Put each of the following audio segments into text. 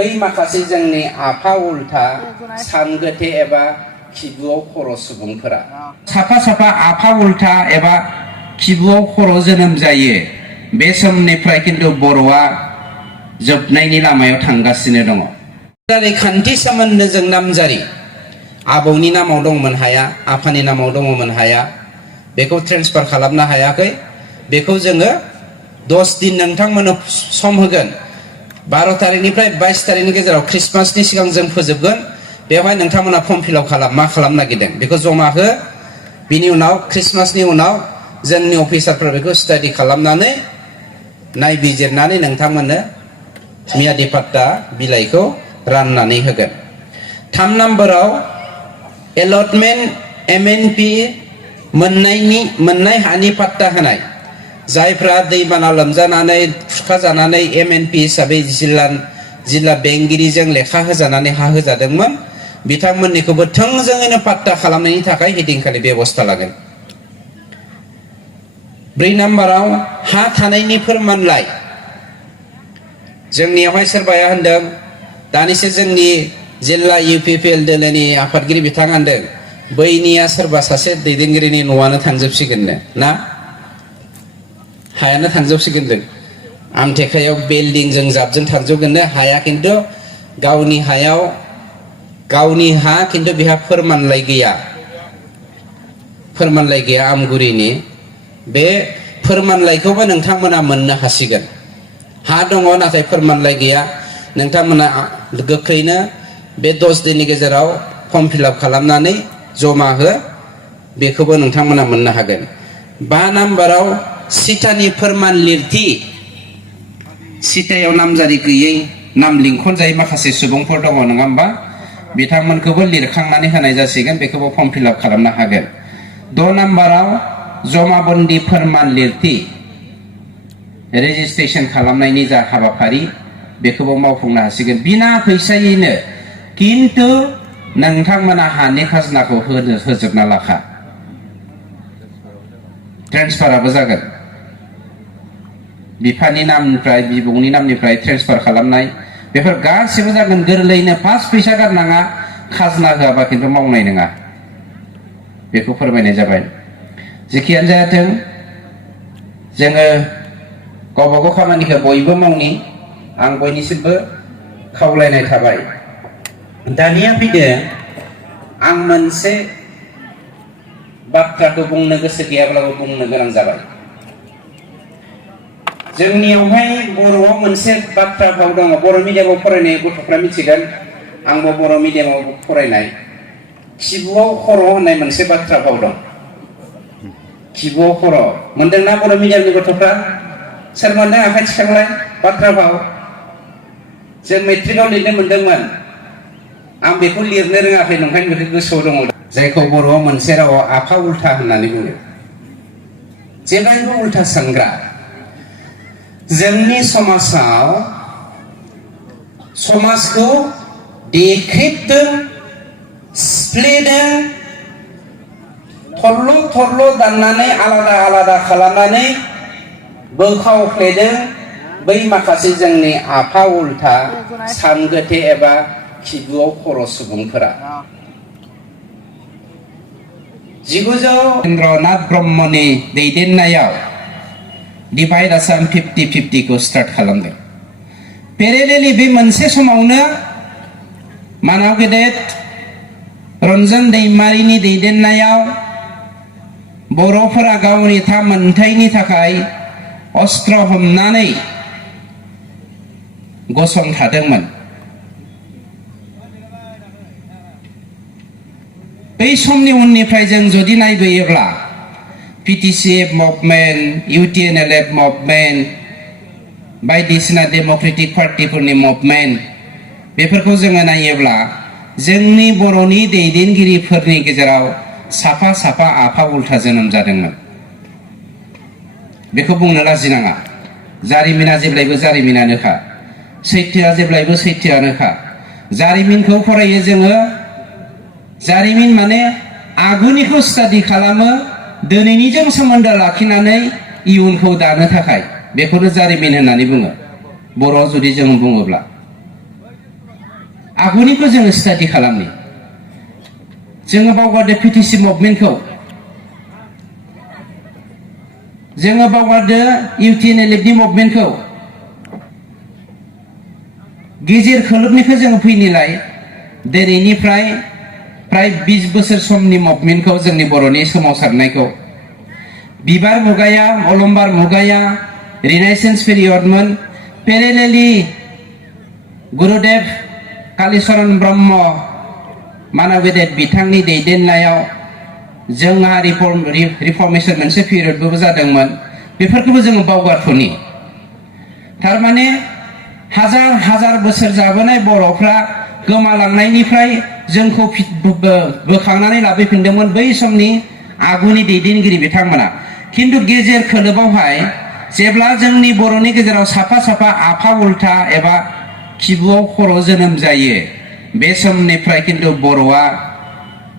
बै माखासे जोंनि आफा उल्था सानगोथे एबा खिबुआव खर' सुबुंफोरा साफा साफा आफा उल्था एबा खिबुआव खर' जोनोम जायो। बे समनिफ्राय खिन्थु बर'आ जोबनायनि लामायाव थांगासिनो दङ। खान्थि सोमोन्दोजों नामजारि आबौनि नामाव दंमोन हाया, आफानि नामाव दङमोन हाया, बेखौ ट्रेन्सफार खालामनो हायाखै। बेखौ जोङो 10 दिन नोंथांमोननो सम होगोन। 12 तारिखनिफ्राय 22 तारिखनि गेजेराव ख्रिस्टमासनि सिगां जों फोजोबगोन। बेवहाय नोंथांमोना फर्म फिल आप खालाम, मा खालामनो नागिरदों बेखौ जमा हो। बिनि उनाव ख्रिस्टमासनि उनाव जोंनि अफिसारफोरा बेखौ स्टाडि खालामनानै नायबिजिरनानै नोंथांमोननो मियादि पाट्टा बिलाइखौ राननानै होगोन। 3 नाम्बाराव एलटमेन्ट MNP मोननाय हानि पाट्टा होनाय। जायफ्रा दैबाना लोमजानानै खुरखाजानानै MNP हिसाबै जिल्ला बेंगिरिजों लेखा होजानानै हा होजादोंमोन, बिथांमोननिखौबो थोंजोङैनो पाट्टा खालामनायनि थाखाय हिदिनखालि बेबस्था लागोन। 4 नाम्बाराव हा थानायनि फोरमानलाइ। जोंनियावहाय सोरबाया होनदों, दानिसो जोंनि जिल्ला UPPL दोलोनि आफादगिरि बिथाङा होनदों, बैनिया सोरबा सासे दैदेनगिरिनि न'आनो थांजोबसिगोननो ना, हायानो थांजोबसिगोन। आमटेकायाव बिल्डिंजों जाबजों थांजोबगोननो, हाया खिन्थु गावनि हायाव गावनि हा खिन्थु बेहा फोरमानलाइ गैया। फोरमानलाइ गैया आमगुरिनि। बे फोरमानलाइखौबो नोंथांमोना मोननो हासिगोन। हा दङ नाथाय फोरमानलाइ गैया। नोंथांमोना गोख्रैनो बे 10 दिननि गेजेराव फर्म फिल आप खालामनानै जमा हो, बेखौबो नोंथांमोना मोननो हागोन। 5 नाम्बाराव सिटानि फोरमान लिरथि। सिटायाव नामजारि गैयै, नाम लिंखनजायै माखासे सुबुंफोर दङ नङा होमबा, बिथांमोनखौबो लिरखांनानै होनाय जासिगोन, बेखौबो फर्म फिल आप खालामनो हागोन। 6 नाम्बाराव जमाबन्दी फोरमान लिरथि रेजिस्ट्रेसन खालामनायनि जा हाबाफारि, बेखौबो मावफुंनो हासिगोन बिना फैसायैनो। किन्तु नोंथांमोना हानि खाजोनाखौ होजोबना लाखा। ट्रेन्सफाराबो जागोन, बिफानि नामनिफ्राय बिबौनि नामनिफ्राय ट्रेन्सफार खालामनाय, बेफोर गासिबो जागोन गोरलैयैनो। फार्स्ट फैसा गारनाङा, खाजोना होआबा खिन्थु मावनाय नङा, बेखौ फोरमायनाय जाबाय। जेखियानो जायाथों, जोङो गावबा गाव खामानिखौ बयबो मावनि, आं बयनिसिमबो खावलायनाय थाबाय। दानिया फैदो, आं मोनसे बाथ्राखौ बुंनो गोसो गैयाब्लाबो बुंनो गोनां जाबाय। जोंनियावहाय बर'आव मोनसे बाथ्रा भाव दङ, बर' मिडियामाव फरायनाय गथ'फ्रा मिथिगोन, आंबो बर' मिडियामाव फरायनाय। खिबुआव खर' होननाय मोनसे बाथ्रा भाव दं। खिबुआव खर' मोनदोंना बर' मिडियामनि गथ'फ्रा? सोर मोनदों आखाइ थिखांलाय। बाथ्रा भाव जों मेट्रिकआव लिरनो मोनदोंमोन, आं बेखौ लिरनो रोङाखै, नंखायनो बेखौ गोसोआव दङ। जायखौ बर'आव मोनसे रावाव आफा उल्था होननानै बुङो, जेब्लायबो उल्था सानग्रा। जोंनि समाजाव समाजखौ देख्रेबदों, सिफ्लेदों, थरल' थरल' दाननानै आलादा आलादा खालामनानै बोखावफ्लेदों बै माखासे जोंनि आफा उल्था सानगोथे एबा खिबुआव खर' सुबुंफोरा। 19 ब्रह्मनि दैदेननायाव डिभाइड आसाम 50-50 खौ स्टार्ट खालामदों। पेरेलेलि बे मोनसे समावनो मानाव गेदेर रन्जन दैमारिनि दैदेननायाव बर'फोरा गावनि थामोनथाइनि थाखाय अस्त्र हमनानै गसंथादोंमोन। बै समनि उननिफ्राय जों जुदि नायबोयोब्ला PTCF मुभमेन्ट, UTNLF मुभमेन्ट, बायदिसिना डेम'क्रेटिक पार्टिफोरनि मुभमेन्ट, बेफोरखौ जोङो नायोब्ला जोंनि बर'नि दैदेनगिरिफोरनि गेजेराव साफा साफा आफा उल्था जोनोम जादोंमोन। बेखौ बुंनो लाजिनाङा। जारिमिना जेब्लायबो जारिमिनानोखा, सैथोआ जेब्लायबो सैथोआनोखा। जारिमिनखौ फरायो जोङो, जारिमिन माने आगुनिखौ स्टाडि खालामो, दिनैनिजों सोमोन्दो लाखिनानै इयुनखौ दानो थाखाय। बेखौनो जारिमिन होननानै बुङो बर'आव जुदि जों बुङोब्ला। आगुनिखौ जोङो स्टाडि खालामनि जोङो बावगारदो पिटिसि मुभमेन्टखौ जोङो बावगारदो इउटिएनएलएफनि मुभमेन्टखौ गेजेर खोलोबनिखौ जोङो फैनिलाय दिनैनिफ्राय प्राय 20 बोसोर समनि मुभमेन्टखौ जोंनि बर'नि सोमावसारनायखौ बिबार मुगाया अलंबार मुगाया रिनाइसेन्स पिरियडमोन पेरेलेलि गुरुदेव कालीचरण ब्रह्म मानबदेव बिथांनि दैदेननायाव जोंहा रिफर्मेशन मोनसे पिरियडबो जादोंमोन बेफोरखौबो जोङो बावगारथ'नि थारमाने हाजार हाजार बोसोर जाबोनाय बर'फ्रा गोमालांनायनिफ्राय जोंखौ बोखांनानै लाबोफिनदोंमोन बै समनि आगुनि दैदेनगिरि बिथांमोना किन्तु गेजेर खोलोबावहाय जेब्ला जोंनि बर'नि गेजेराव साफा साफा आफा उल्था एबा खिबुआव खर' जोनोम जायो बे समनिफ्राय किन्तु बर'आ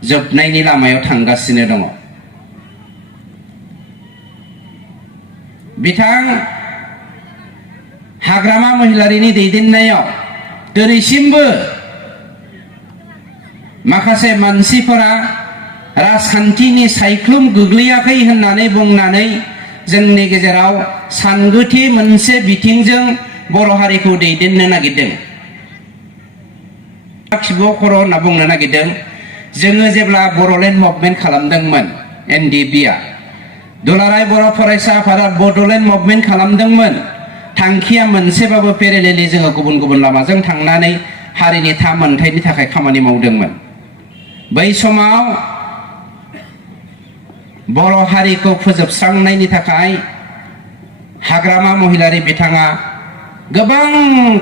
जोबनायनि लामायाव थांगासिनो दङ बिथां हाग्रामा महिलारिनि दैदेननायाव दिनैसिमबो माखासे मानसिफोरा राजखान्थिनि सायख्लुम गोग्लैयाखै होननानै बुंनानै जोंनि गेजेराव सानगोथि मोनसे बिथिंजों बर' हारिखौ दैदेननो नागिरदों खिबुआव खर' होनना बुंनो नागिरदों जोङो जेब्ला बर'लेण्ड मुभमेन्ट खालामदोंमोन एनडिएफबिआ दुलाराय बर' फरायसा आफादा बड'लेण्ड मुभमेन्ट खालामदोंमोन थांखिया मोनसेबाबो पेरेलेलि जोङो गुबुन गुबुन लामाजों थांनानै हारिनि थामोनथायनि थाखाय खामानि मावदोंमोन बै समाव बर' हारिखौ फोजोबस्रांनायनि थाखाय हाग्रामा महिलारि बिथाङा गोबां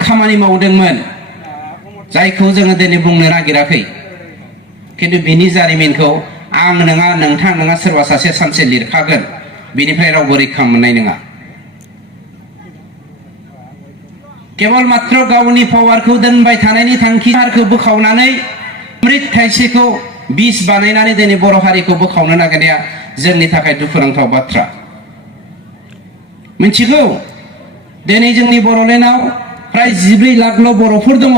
खामानि मावदोंमोन जायखौ जोङो दिनै बुंनो नागिराखै किन्तु बिनि जारिमिनखौ आं नङा नोंथां नङा सोरबा सासे सानसे लिरखागोन बिनिफ्राय रावबो रैखा मोननाय नङा केवल मात्र गावनि पावारखौ दोनबाय थानायनि थांखि हारखौ बोखावनानै अमृत थाइसेखौ बिस बानायनानै दिनै बर' हारिखौ बोखावनो नागिरनाया जोंनि थाखाय दुखुनांथाव बाथ्रा मिथिगौ दिनै जोंनि बर'लेण्डआव प्राय 14 लाखल' बर'फोर दङ